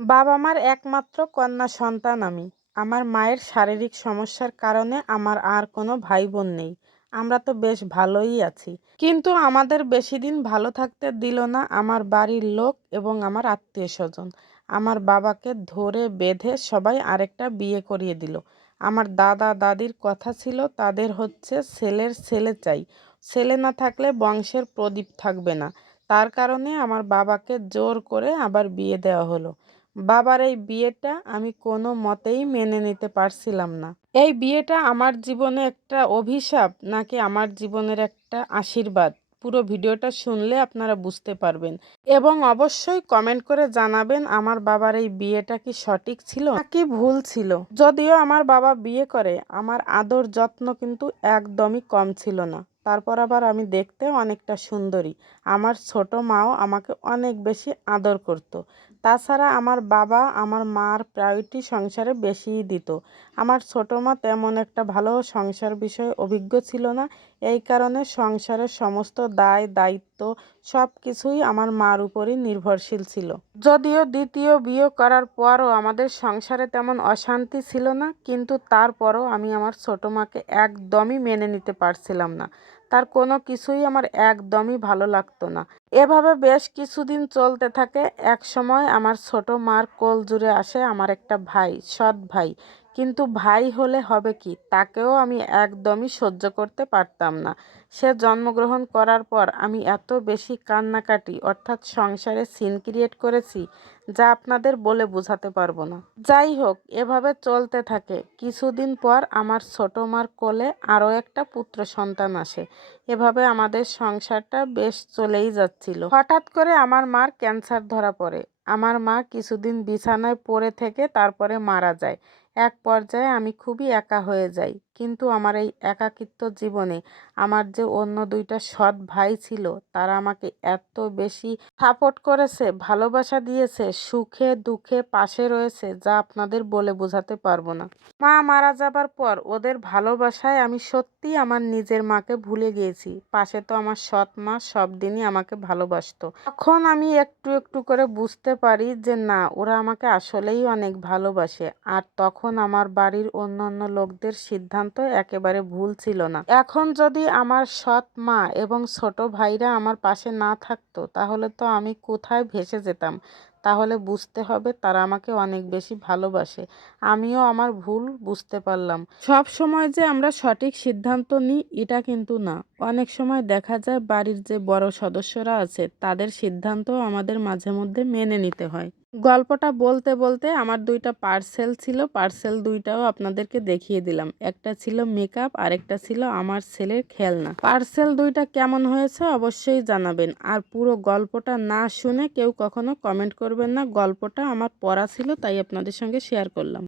বাবা মার একমাত্র কন্যা সন্তান আমি। আমার মায়ের শারীরিক সমস্যার কারণে আমার আর কোনো ভাই বোন নেই। আমরা তো বেশ ভালোই আছি। কিন্তু আমাদের বেশি দিন ভালো থাকতে দিল না আমার বাড়ির লোক এবং আমার আত্মীয় স্বজন আমার বাবাকে ধরে বেঁধে সবাই আরেকটা বিয়ে করিয়ে দিল। আমার দাদা দাদির কথা ছিল, তাদের হচ্ছে ছেলের ছেলে চাই। ছেলে না থাকলে বংশের প্রদীপ থাকবে না। তার কারণে আমার বাবাকে জোর করে আবার বিয়ে দেওয়া হলো। বাবার এই বিয়েটা আমি কোনো মতেই মেনে নিতে পারছিলাম না। এই বিয়েটা আমার জীবনে একটা অভিশাপ নাকি আমার জীবনের একটা আশীর্বাদ? পুরো ভিডিওটা শুনলে আপনারা বুঝতে পারবেন। এবং অবশ্যই কমেন্ট করে জানাবেন আমার বাবার এই বিয়েটা কি সঠিক ছিল নাকি ভুল ছিল। যদিও আমার বাবা বিয়ে করে, আমার আদর যত্ন কিন্তু একদমই কম ছিল না। তারপর আবার আমি দেখতে অনেকটা সুন্দরী। আমার ছোট মাও আমাকে অনেক বেশি আদর করতো। তাছাড়া আমার বাবা আমার মার প্রায়োরিটি সংসারে বেশিই দিত। আমার ছোটো মা তেমন একটা ভালো সংসার বিষয়ে অভিজ্ঞ ছিল না। এই কারণে সংসারের সমস্ত দায়, দায়িত্ব সব কিছুই আমার মার উপরই নির্ভরশীল ছিল। যদিও দ্বিতীয় বিয়ে করার পরও আমাদের সংসারে তেমন অশান্তি ছিল না, কিন্তু তারপরও আমি আমার ছোটো মাকে একদমই মেনে নিতে পারছিলাম না। তার কোনো কিছুই আমার একদমই ভালো লাগতো না। এভাবে বেশ কিছুদিন চলতে থাকে। এক সময় আমার ছোট মার কোল জুড়ে আসে আমার একটা ভাই, সৎ ভাই। কিন্তু ভাই হলে হবে কি? তাকেও আমি একদমই সহ্য করতে পারতাম না। সে জন্মগ্রহণ করার পর আমি এত বেশি কান্নাকাটি, অর্থাৎ সংসারে সিন ক্রিয়েট করেছি, যা আপনাদের বলে বোঝাতে পারব না। যাই হোক, এভাবে চলতে থাকে। কিছুদিন পর আমার ছোট মার কোলে আরও একটা পুত্র সন্তান আসে। এভাবে আমাদের সংসারটা বেশ চলেই যাচ্ছিল। হঠাৎ করে আমার মার ক্যান্সার ধরা পড়ে। আমার মা কিছুদিন বিছানায় পড়ে থেকে তারপরে মারা যায়। এক পর্যায়ে আমি খুবই একা হয়ে যাই। কিন্তু আমার এই একাকিত্ব জীবনে আমার যে অন্য দুইটা সৎ ভাই ছিল, তারা আমাকে এত বেশি সাপোর্ট করেছে, ভালোবাসা দিয়েছে, সুখে দুঃখে পাশে রয়েছে, যা আপনাদের বলে বোঝাতে পারব না। মা মারা যাবার পর ওদের ভালোবাসায় আমি সত্যি আমার নিজের মাকে ভুলে গিয়েছি। পাশে তো আমার সৎ মা সব দিনই আমাকে ভালোবাসতো। তখন আমি একটু একটু করে বুঝতে পারি যে না, ওরা আমাকে আসলেই অনেক ভালোবাসে। আর তখন আমার বাড়ির অন্যান্য অন্য লোকদের সিদ্ধান্ত একেবারে ভুল ছিল না। এখন যদি আমার সৎ মা এবং ছোট ভাইরা আমার পাশে না থাকতো, তাহলে তো আমি কোথায় ভেসে যেতাম? তাহলে বুঝতে হবে তারা আমাকে অনেক বেশি ভালোবাসে। আমিও আমার ভুল বুঝতে পারলাম। সব সময় যে আমরা সঠিক সিদ্ধান্ত নিই, এটা কিন্তু না। অনেক সময় দেখা যায় বাড়ির যে বড় সদস্যরা আছে, তাদের সিদ্ধান্ত আমাদের মাঝে মধ্যে মেনে নিতে হয়। গল্পটা বলতে বলতে আমার দুইটা পার্সেল ছিল, পার্সেল দুইটাও আপনাদেরকে দেখিয়ে দিলাম। একটা ছিল মেকআপ আর একটা ছিল আমার ছেলের খেলনা। পার্সেল দুইটা কেমন হয়েছে অবশ্যই জানাবেন। আর পুরো গল্পটা না শুনে কেউ কখনো কমেন্ট করবেন না গল্পটা আমার পড়া ছিল তাই আপনাদের সঙ্গে শেয়ার করলাম।